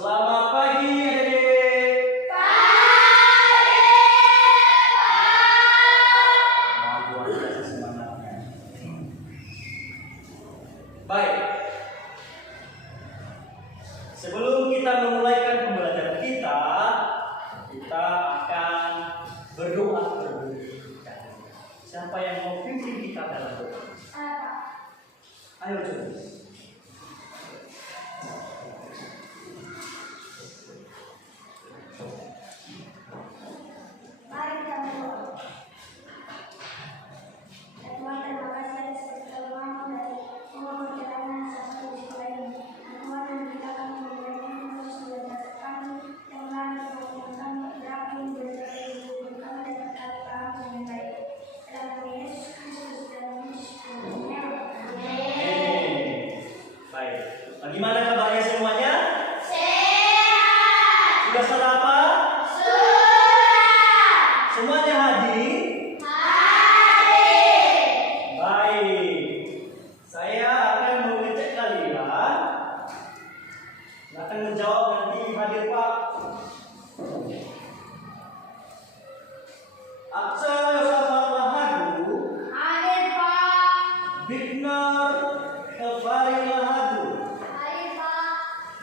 Selamat pagi adik-adik. Pagi, Nah, luar biasa semangatnya. Baik. Sebelum kita memulaikan pembelajaran kita akan berdoa terlebih dahulu. Siapa yang mau pimpin kita dalam doa? Ayo coba. mari kita berdoa. Ya Tuhan, terima kasih atas pertolongan dari semua perjalanan sampai di sekolah ini. Tuhan, dan kita akan memberikan terus belajar kami yang lain menggunakan kami belajar dari guru kami dan kata-kata yang baik. Dalam nama Yesus Kristus dalam Yesus. Baik. Bagaimana kabarnya semuanya? Sehat. Sudah sarapan? Sudah. Semuanya hadir? Hadir. Baik. Saya akan mengecek kalian. Akan menjawab nanti hadir Pak. Aksa Yosafat Lahadu, Hadir Pak. Bignar Kefari Lahadu, Hadir Pak.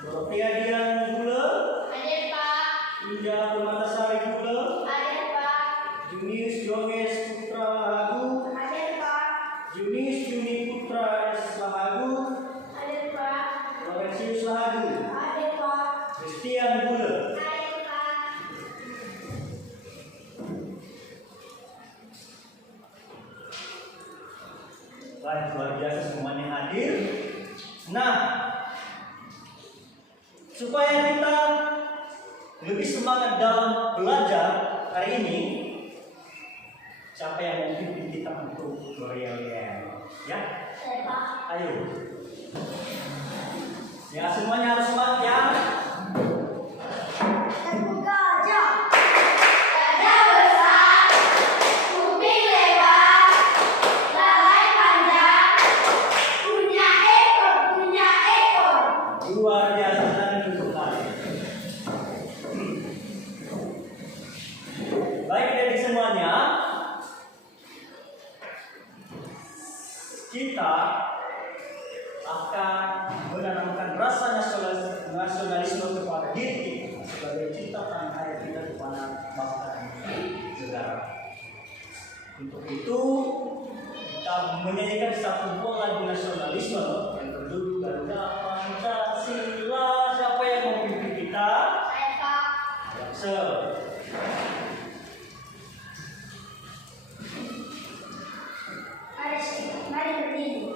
Dorothea Dian Gula, Hadir Pak. Indah Permatasari Gula, Hadir Pak. Junius Yoges Putra Lahadu, Hadir Pak. Junius Juni Putra Lahadu, Hadir Pak. Lorenzius Lahadu, Hadir Pak. Christian Gula. Hadir Pak. Baik, luar biasa semuanya hadir. Nah, supaya kita lebih semangat dalam belajar hari ini, siapa yang mau pimpin kita untuk L'Oreal ya? Saya Pak. Ayo. Ya, semuanya harus semangat ya. Aku gajah. Gajah besar. Kuping lebar. Lalai panjang. Punya ekor. Luar biasa dan untuk kalian. Baik dari semuanya, kita akan menanamkan rasa nasionalisme kepada diri kita sebagai cinta tanah air kita kepada bangsa dan negara. Untuk itu kita menyanyikan satu buah lagu nasionalisme yang berjudul Garuda Pancasila. Siapa yang mau pimpin kita? Saya Pak. Mari berdiri.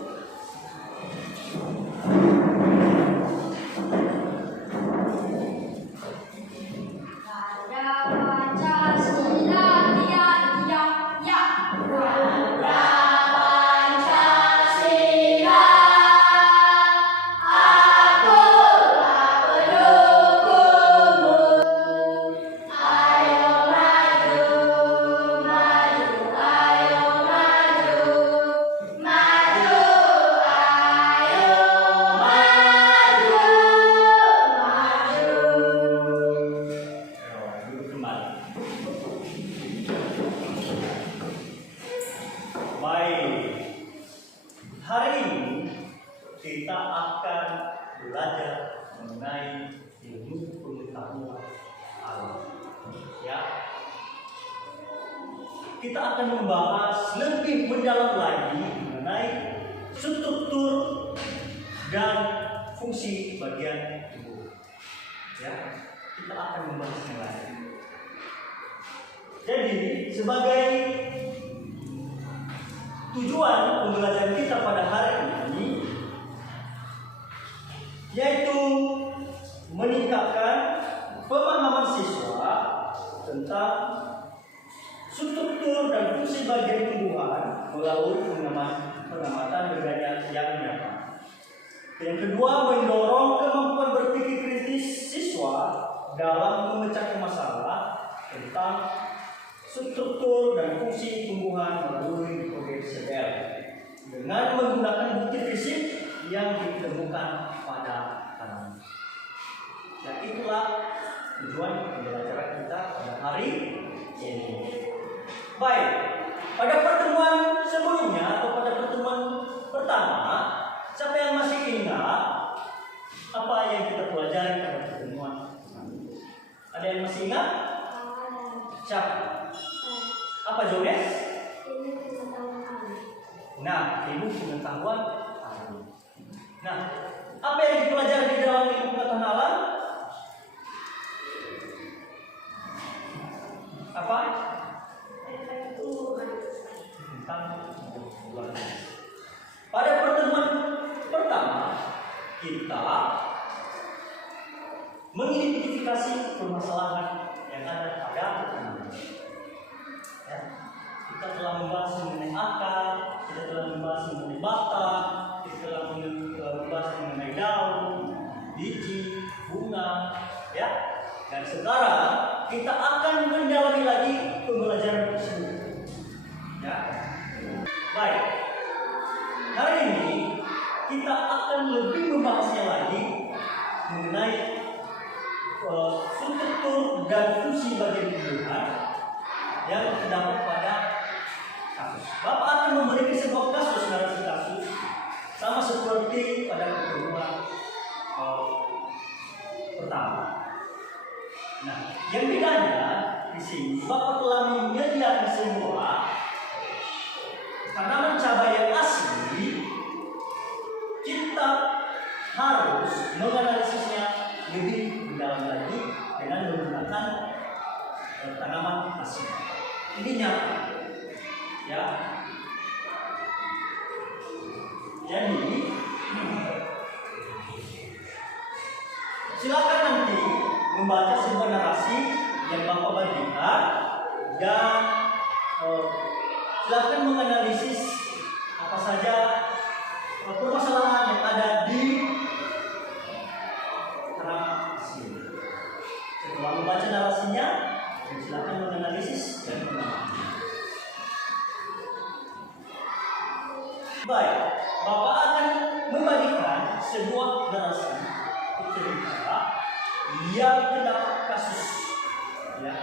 Garuda Pancasila, tiap ya. Garuda Pancasila, akulah pendukungmu. Ayo maju, ayo maju, maju, ayo maju. Duduk kembali. Baik. Hari ini kita akan belajar mengenai ilmu pengetahuan alam. Ya. Kita akan membahas lebih mendalam lagi mengenai struktur dan fungsi bagian tubuh. Ya, kita akan membahasnya lagi. Jadi, sebagai tujuan pembelajaran kita pada hari ini yaitu meningkatkan pemahaman siswa tentang struktur dan fungsi bagian tumbuhan melalui pengamatan bergaya yang nyata. Yang kedua, mendorong kemampuan berpikir kritis siswa dalam memecahkan masalah tentang struktur dan fungsi tumbuhan melalui metode CBL dengan menggunakan bukti fisik yang ditemukan pada tanaman. Dan itulah tujuan pembelajaran kita pada hari ini. Baik, pada pertemuan sebelumnya atau pada pertemuan pertama, siapa yang masih ingat apa yang kita pelajari pada pertemuan? Ada yang masih ingat? Siapa? Apa jawabnya? Nah, ilmu pengetahuan alam. Nah, apa yang dipelajari di dalam ilmu pengetahuan alam? Apa? Tentang tumbuhan. Pada pertemuan pertama, kita mengidentifikasi permasalahan yang ada pada tanaman. Ya. Kita telah membahas mengenai akar, kita telah membahas mengenai batang, kita telah membahas mengenai daun, biji, bunga, ya. Dan sekarang kita akan mendalami lagi pembelajaran tersebut. Ya. Baik. Hari ini kita akan lebih membahasnya lagi mengenai struktur dan fungsi bagian tumbuhan yang terdapat pada kasus. Bapak akan memberikan sebuah kasus, narasi kasus, sama seperti pada pertemuan pertama. Nah, yang bedanya di sini Bapak telah menyediakan semua tanaman cabai yang asli. Kita harus menganalisisnya lebih mendalam lagi dengan menggunakan tanaman asli. Ini nyata, ya. Jadi silakan nanti membaca sebuah narasi yang Bapak bagikan dan silakan menganalisis apa saja permasalahan yang ada di tanaman asli. Setelah membaca narasinya, silakan menganalisis dan mengamati. Baik, Bapak akan membagikan sebuah narasi cerita yang terdapat kasus. Ya,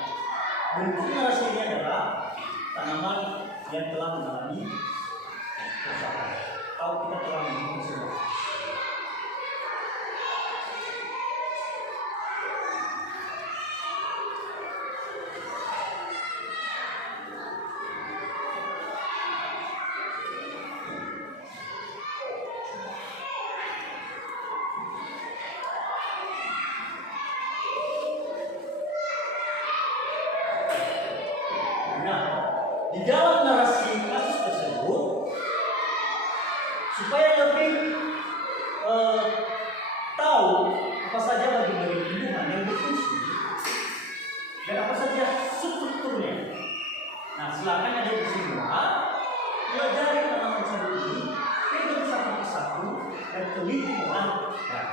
bentuk narasi ini adalah tanaman yang telah mengalami kerusakan. Atau kita telah membunuh semua. Nah, di dalam narasi kasus tersebut, supaya lebih tahu apa saja bagian-bagian tumbuhan yang berfungsi dan apa saja strukturnya. Nah, silakan ada di semua pelajari tanaman cabai ini, pegang satu persatu dan teliti dengan baik.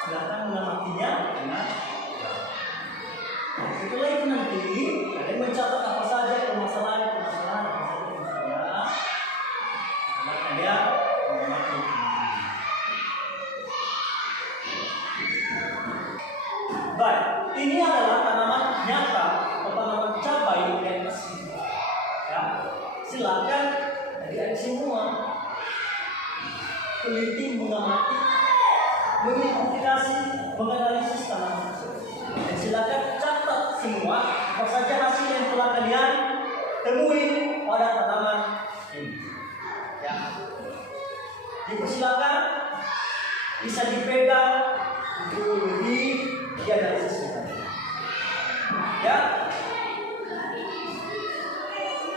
Silakan mengamatinya dengan baik. Setelah itu nanti kalian mencatat apa saja permasalahan apa saja fungsinya. Nah, kalian mengamati. Baik, ini adalah tanaman nyata atau tanaman cabai yang asli. Ya, silakan adik-adik semua teliti mengamati, mengidentifikasi, menganalisis tanaman tersebut. Dan silakan catat semua apa saja hasil yang telah kalian temui pada tanaman ini. Ya, dipersilakan bisa dipegang untuk lebih dianalisis. Ya.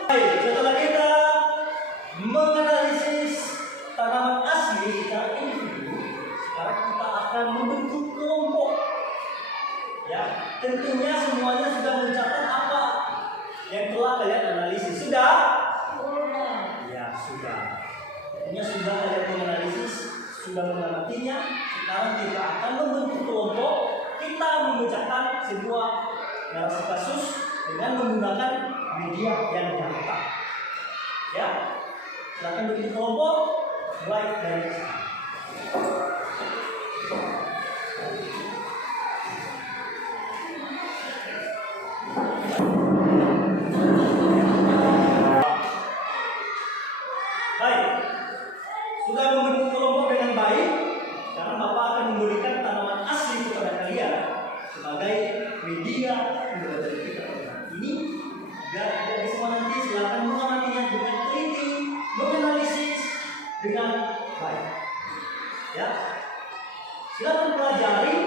Baik, setelah kita menganalisis tanaman asli secara individu, sekarang kita akan membentuk kelompok. Ya, tentunya semuanya sudah mencatat apa yang telah kalian analisis. Sudah? Ya, sudah. Tentunya sudah kalian menganalisis, sudah mengamatinya. Sekarang kita akan membentuk kelompok. Kita memecahkan sebuah narasi kasus dengan menggunakan media yang nyata. Ya, silakan bentuk kelompok mulai dari sekarang. Silakan pelajari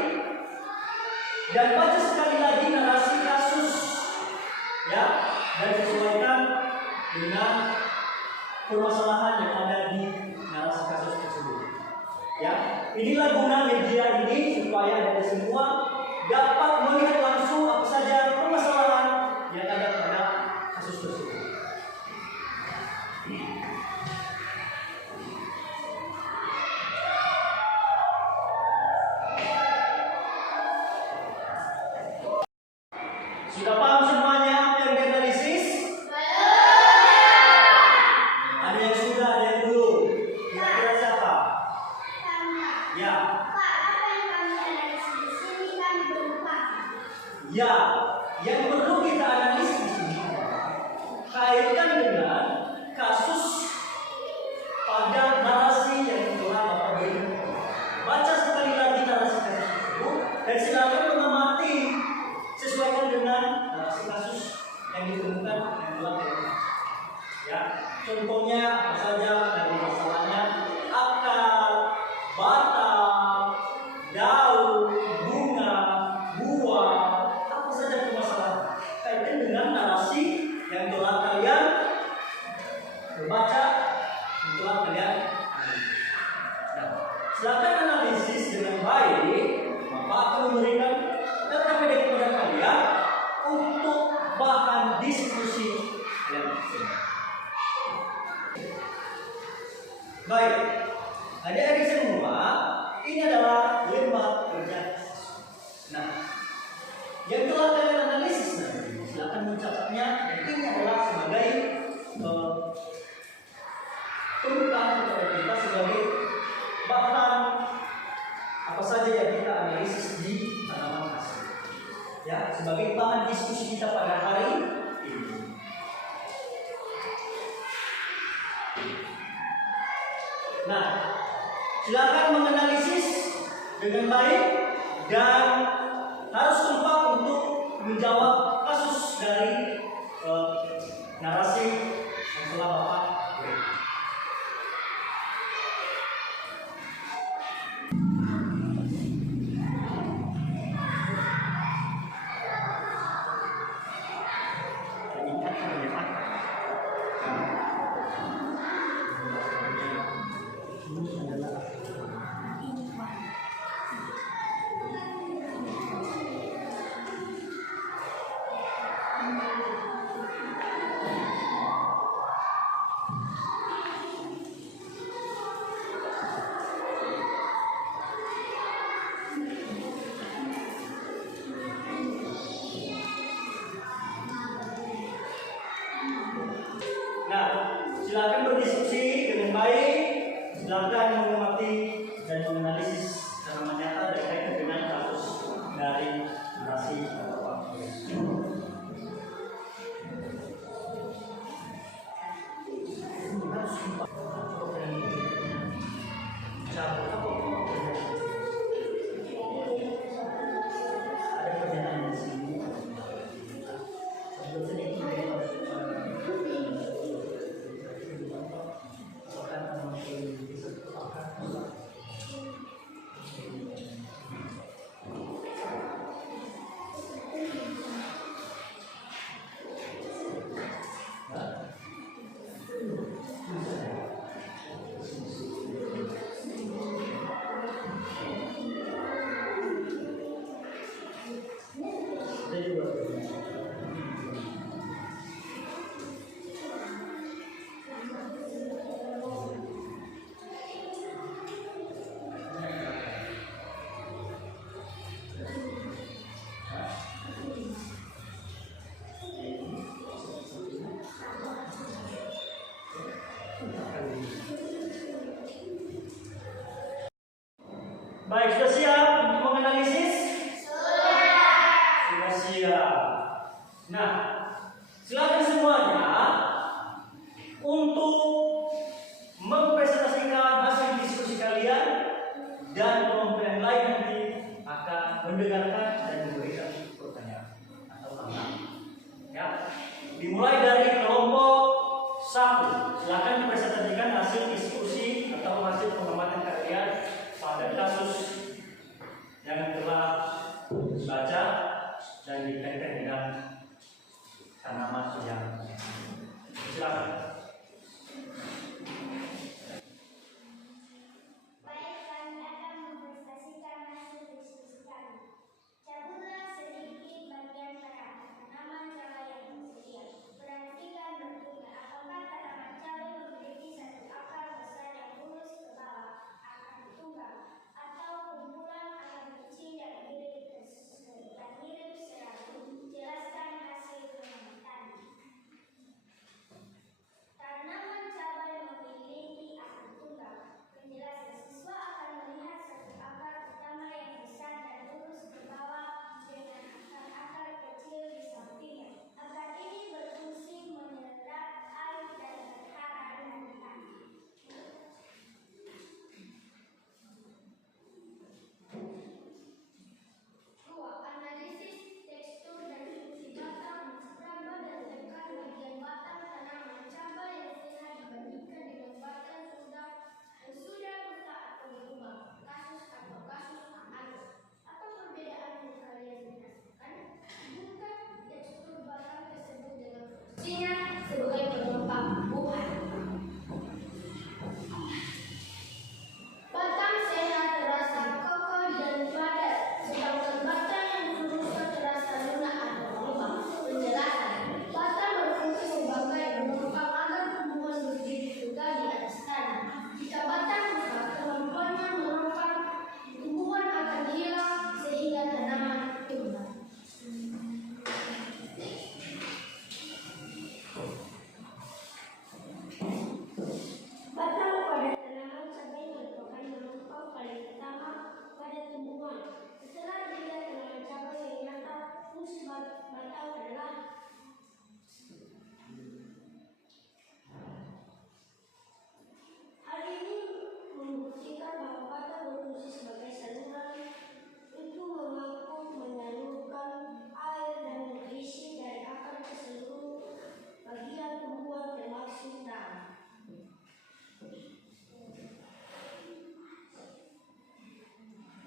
dan baca sekali lagi narasi kasus, ya, dan sesuaikan dengan permasalahan yang ada di narasi kasus tersebut. Ya, inilah guna media ini supaya Anda semua dapat melihat langsung apa saja permasalahan yang ada pada kasus tersebut. Sudah paham semuanya apa yang dianalisis? Ada yang sudah, ada yang belum. Kira-kira siapa? Ya. Ya, yang perlu kita analisis di sini kaitkan dengan kasus pada narasi yang telah Bapak beri. Baca sekali lagi narasi kasus tersebut dan silakan mengamati sesuaikan dengan narasi kasus yang ditemukan yang telah dilakukan. Ya, contohnya apa saja dari masalahnya: akar, batang, daun, bunga, buah, apa saja permasalahan. Kaitkan dengan narasi yang telah kalian baca, yang telah kalian. Nah, silakan analisis dengan baik. Bapak akan memberikan data kepada kalian untuk bahan diskusi kalian. Baik, adik-adik semua, ini adalah lembar kerja. Nah, yang telah kalian analisis nanti, silakan mencatatnya. Dan ini adalah sebagai perubahan kepada kita sebagai bahan apa saja yang kita analisis di tanaman hasil. Ya, sebagai bahan diskusi kita pada hari ini. Nah, silakan menganalisis dengan baik dan harus kompak untuk menjawab kasus dari narasi yang telah Bapak beri. Nah, silakan berdiskusi dengan baik, silakan mengamati dan menganalisis tanaman nyata terkait dengan kasus dari narasi Bapak. Ada pernyataan di sini. Baik, sudah siap untuk menganalisis? Sudah siap. Nah, silakan semuanya untuk mempresentasikan hasil diskusi kalian dan kelompok yang lain nanti akan mendengarkan dan memberikan pertanyaan atau tanggapan. Ya, dimulai dari kelompok 1. Silakan mempresentasikan hasil diskusi atau hasil pengamatan kalian pada batang adalah hal ini membuktikan bahwa batang berfungsi sebagai saluran untuk mengangkut, menyalurkan air dan nutrisi dari akar ke seluruh bagian tumbuhan termasuk daun.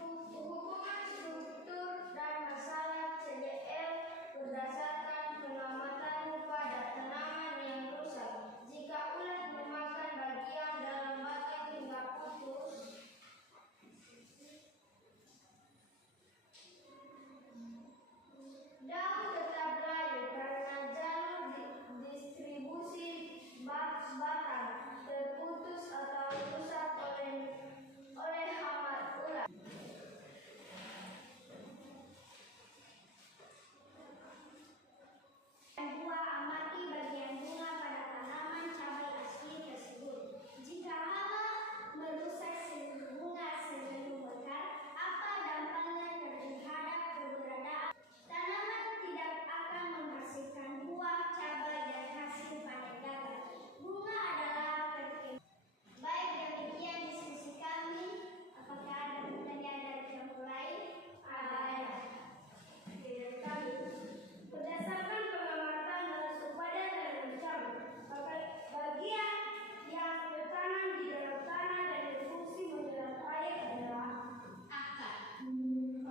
Hubungan struktur dan masalah CDL berdasarkan pengamatan pada tanaman yang rusak. Jika ulat memakan bagian dalam batang hingga putus, daun tetap layu karena jalur distribusi batang terputus atau rusak oleh hama ulat. Kedua, amati bagian bunga pada tanaman cabai asli tersebut. Jika hama merusak seluruh bunga sebelum mekar, apa dampaknya terhadap keberadaan tanaman? Tidak akan menghasilkan buah, cabai, dan hasil panen gagal. Bunga adalah penting. Baik, demikian diskusi kami. Apakah ada pertanyaan dari kelompok lain? Ada. Dari kami. Berdasarkan pengamatan langsung padan dan mencabut, bagian yang tertanam di dalam tanah dan berfungsi menyerap air adalah akar.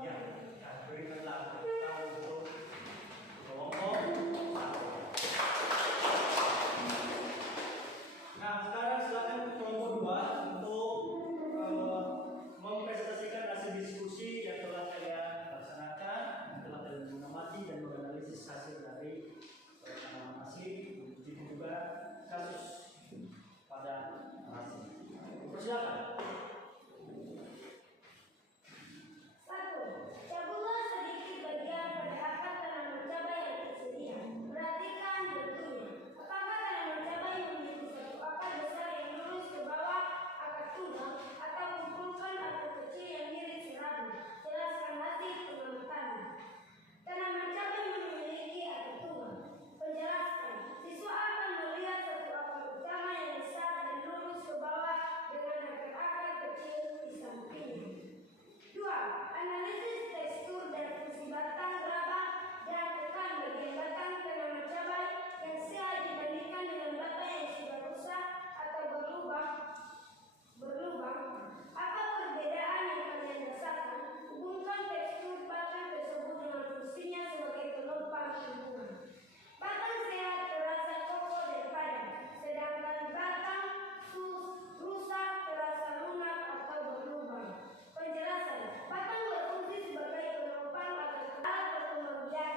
Ya, berikanlah tahu untuk kelompok satu. Nah, sekarang silakan kelompok 2 untuk mempresentasikan hasil diskusi yang telah kalian laksanakan, yang telah kalian mengamati dan menganalisis hasil dari tanaman asli, begitu juga kasus pada hasil. Persilakan. 1. Cabutlah sedikit bagian pada akar tanaman cabai yang tersedia. Perhatikan bentuknya. Apakah tanaman cabai memiliki satu akar besar yang lurus ke bawah, akar tunggal, atau kumpulkan akar kecil yang mirip serabut? Jelaskan hasil pengamatannya. Tanaman cabai memiliki akar tunggal. Penjelasan. Siswa akan melihat satu akar utama yang besar dan lurus ke bawah dengan akar-akar kecil di sampingnya. 2. Analisis tekstur dan fungsi batang gerabah dan tekan bagian batang tanaman cabai yang sehat dibandingkan dengan batang yang sudah rusak atau berlubang. Apa perbedaan yang kalian rasakan? Hubungkan tekstur batang tersebut dengan fungsinya sebagai penopang tumbuhan. Batang sehat terasa kokoh dan padat, sedangkan batang rusak terasa lunak atau berlubang. Penjelasan. Batang berfungsi sebagai penopang agar alat berkembang biak.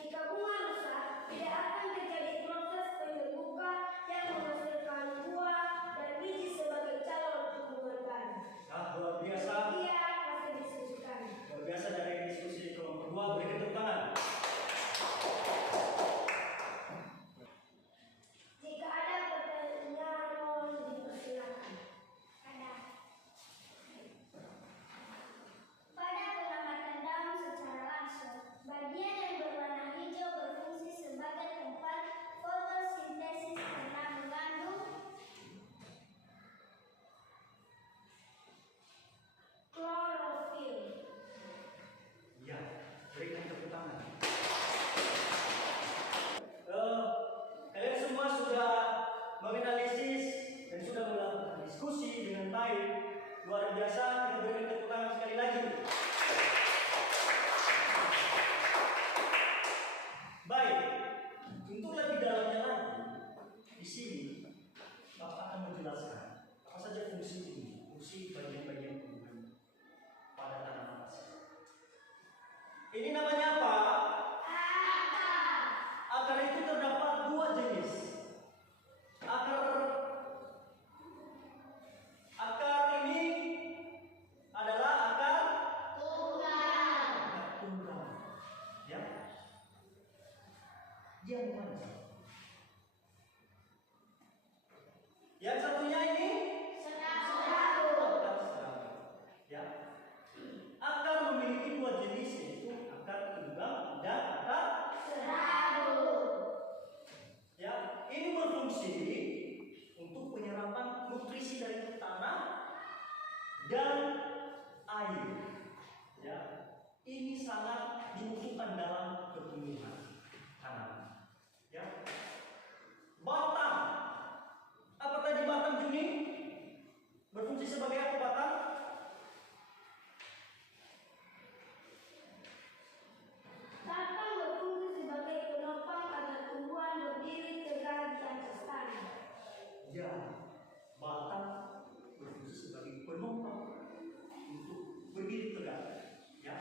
Jika bunga rusak, tidak akan terjadi proses penyembuhan yang menghasilkan buah dan biji sebagai calon tumbuhan baru. Nah, luar biasa. Iya, masih diskusikan. Luar biasa dari diskusi kelompok 2. Berikan tepuk tangan. Jika ada pertanyaan, mohon dipersilakan. Ada. Pada pengamatan daun secara langsung, bagian yang berwarna hijau berfungsi sebagai tempat fotosintesis karena mengandung klorofil. Ya, berikan tepuk tangan. Kalian semua sudah menganalisis dan sudah melakukan diskusi dengan baik. Luar biasa, kita berikan tepuk tangan sekali lagi. Baik, untuk lebih dalamnya lagi, di sini Bapak akan menjelaskan apa saja fungsi ini, fungsi bagian-bagian tumbuhan pada tanaman asli. Ini namanya apa? Akar. Akar itu terdapat 2 jenis. Akar ini adalah akar tunggal. Ya. Yang mana? Yang satunya ini akar serabut. Ya. Akar memiliki 2 jenis, yaitu akar dan air. Ya, ini sangat dibutuhkan dalam pertumbuhan tanaman. Ya, batang. Apa tadi batang Juni? Berfungsi sebagai apa batang? Batang berfungsi sebagai penopang agar tumbuhan berdiri tegak di atas tanah. Ya, batang berfungsi sebagai penopang untuk berdiri tegak. Ya,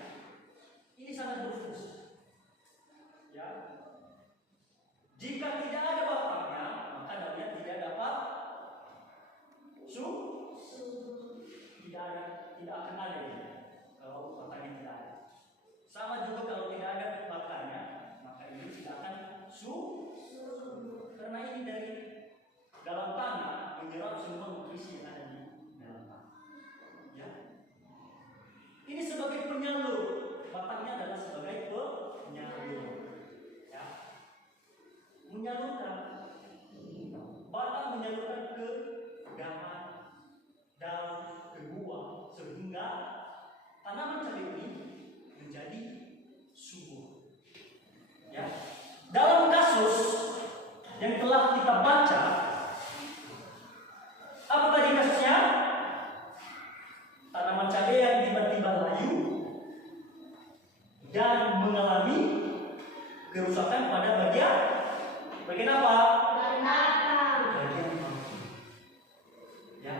ini sangat berfungsi. Ya, jika tidak ada batangnya, maka daunnya tidak dapat tidak akan ada ya, kalau batangnya tidak ada. Sama juga kalau tidak ada batangnya, maka ini tidak akan karena ini dari dalam tanah menyerap semua nutrisi yang ada di dalam tanah. Ya, ini sebagai penyalur, batangnya adalah sebagai penyalur. Ya, menyalurkan, batang menyalurkan ke daun, ke buah, sehingga tanaman cabai ini menjadi subur. Ya, dalam kasus yang telah kita baca, apa tadi kasusnya? Tanaman cabai yang tiba-tiba layu dan mengalami kerusakan pada bagian apa? Batang. Bagian bangkai. Ya,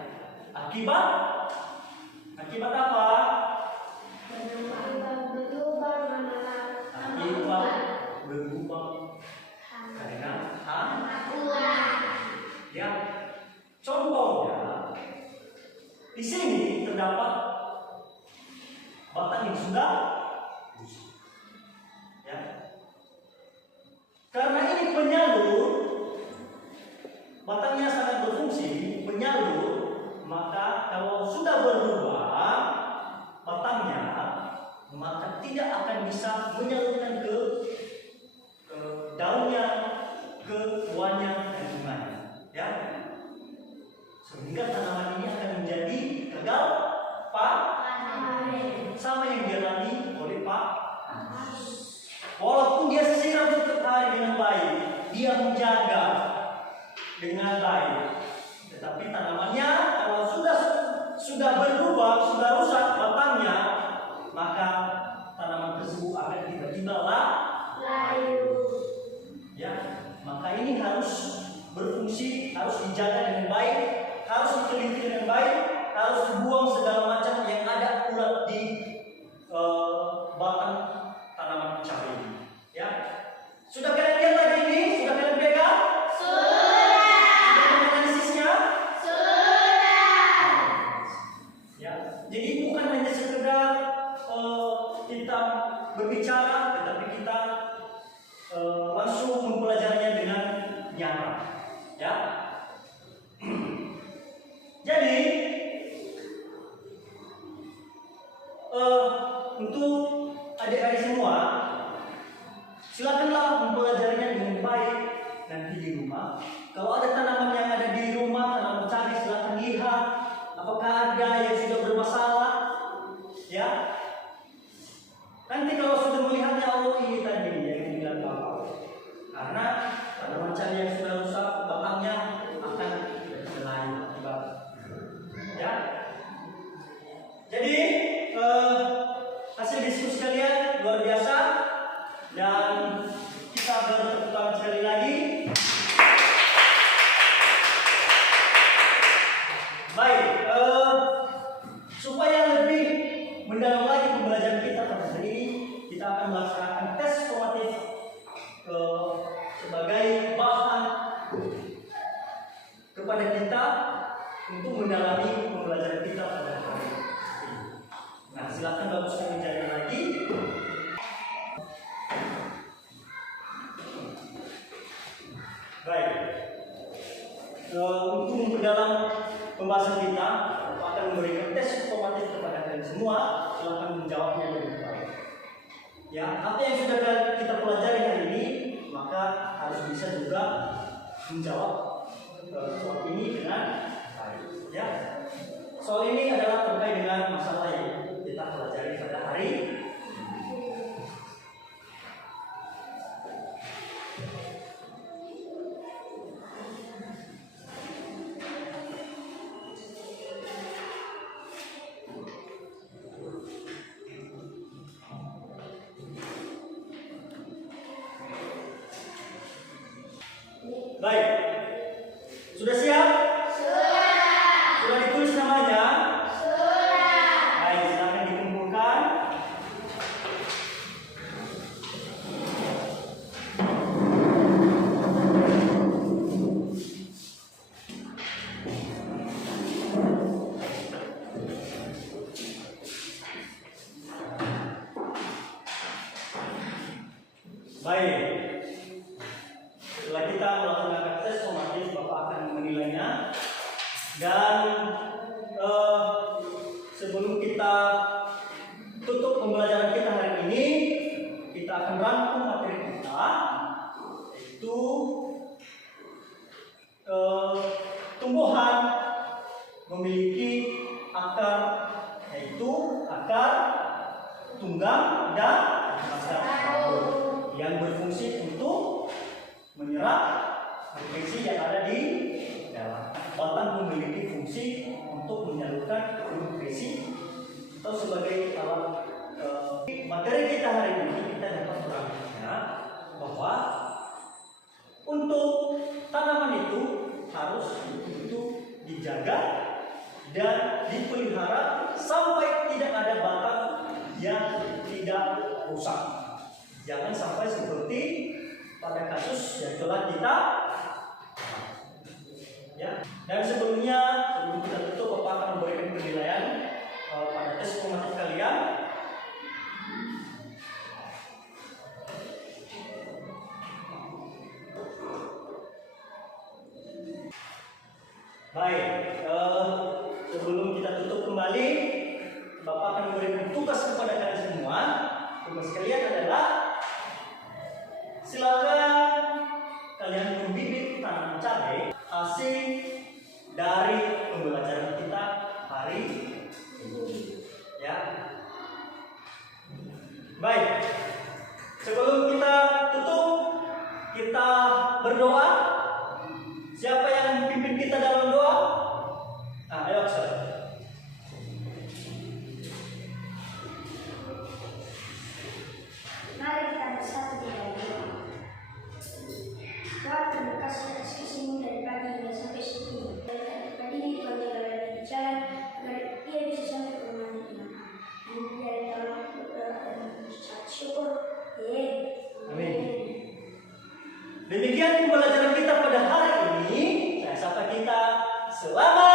akibat apa? Akibat berlubang karena ya, contohnya di sini terdapat batang yang sudah busuk. Ya, karena ini penyalur, batangnya sangat berfungsi penyalur, maka kalau sudah berubah batangnya, maka tidak akan bisa menyalurkan ke daunnya, ke buahnya dan bunganya. Ya, sehingga tanaman ini akan menjadi gagal panen, sama yang dialami oleh Pak. Walaupun dia siram setiap hari dengan baik, dia menjaga dengan baik, tetapi tanamannya kalau sudah berubah, sudah rusak batangnya, maka tanaman tersebut akan tiba-tiba layu. Ya, maka ini harus berfungsi, harus dijaga dengan baik, harus diteliti dengan baik, harus dibuang segala macam yang ada ulat di batang tanaman cabai ini. Ya, sudah kalian lihat lagi ini? Sudah kalian pegang? Sudah menganalisisnya? Ya, jadi bukan hanya sekedar kita berbicara, tetapi kita langsung mempelajarinya dengan nyata. Ya, jadi untuk adik-adik semua, silakanlah mempelajarinya dengan baik nanti di rumah. Kalau ada tanaman yang ada di rumah, tanaman cabai, silakan lihat apakah ada yang sudah bermasalah. Ya, nanti kalau sudah melihatnya, oh ini tadi yang dibilang Bapak, karena tanaman cabai yang sudah rusak batangnya akan layu akibat. Ya, jadi hasil diskusi kalian luar biasa, dan kita bertepuk tangan sekali lagi. Baik, supaya lebih mendalam lagi pembelajaran kita pada hari ini, kita akan melaksanakan tes formatif sebagai bahan kepada kita untuk mendalami pembelajaran kita pada hari ini. Nah, silakan baguskan meja lagi. Baik, untuk memperdalam pembahasan kita, aku akan memberikan tes formatif kepada kalian semua. Silakan menjawabnya dengan baik. Ya, apa yang sudah kita pelajari hari ini, maka harus bisa juga menjawab soal ini dengan baik. Ya, soal ini adalah terkait dengan masalah yang kita pelajari pada hari ini. Baik, sudah siap? Sudah ditulis namanya? Baik, silakan dikumpulkan. Baik, setelah kita melakukan tes otomatis Bapak akan menilainya. Dan sebelum kita tutup pembelajaran kita hari ini, kita akan rangkum materi kita, yaitu tumbuhan memiliki akar, yaitu akar tunggang dan akar kabur yang berfungsi untuk menyerap nutrisi yang ada di dalam. Batang memiliki fungsi untuk menyalurkan nutrisi atau sebagai alat. Materi kita hari ini kita dapat berangkatnya bahwa untuk tanaman itu harus dijaga dan dipelihara sampai tidak ada batang yang tidak rusak. Jangan sampai seperti pada kasus yang telah kita ya. Dan sebelum kita tutup, Bapak akan memberikan penilaian pada tes formatif kalian. Baik, sebelum kita tutup kembali, Bapak akan memberikan tugas kepada kalian semua. Tugas kalian adalah silakan kalian membibit tanaman cabai hasil dari pembelajaran kita hari ini. Ya. Baik. Sebelum kita tutup, kita berdoa. Siapa yang pimpin kita dalam doa? Nah, ayo Ustaz. Mari kita bersatu di dalam doa. Tuhan, terima kasih atas kasih-Mu dari pagi hingga sampai saat ini. Tadi ini Tuhan jalan di jalan agar ia bisa sampai ke rumahnya dengan aman. Biar tolong berdoa dan syukur. Amin. Demikian pembelajaran kita pada hari ini. Saya sapa kita selamat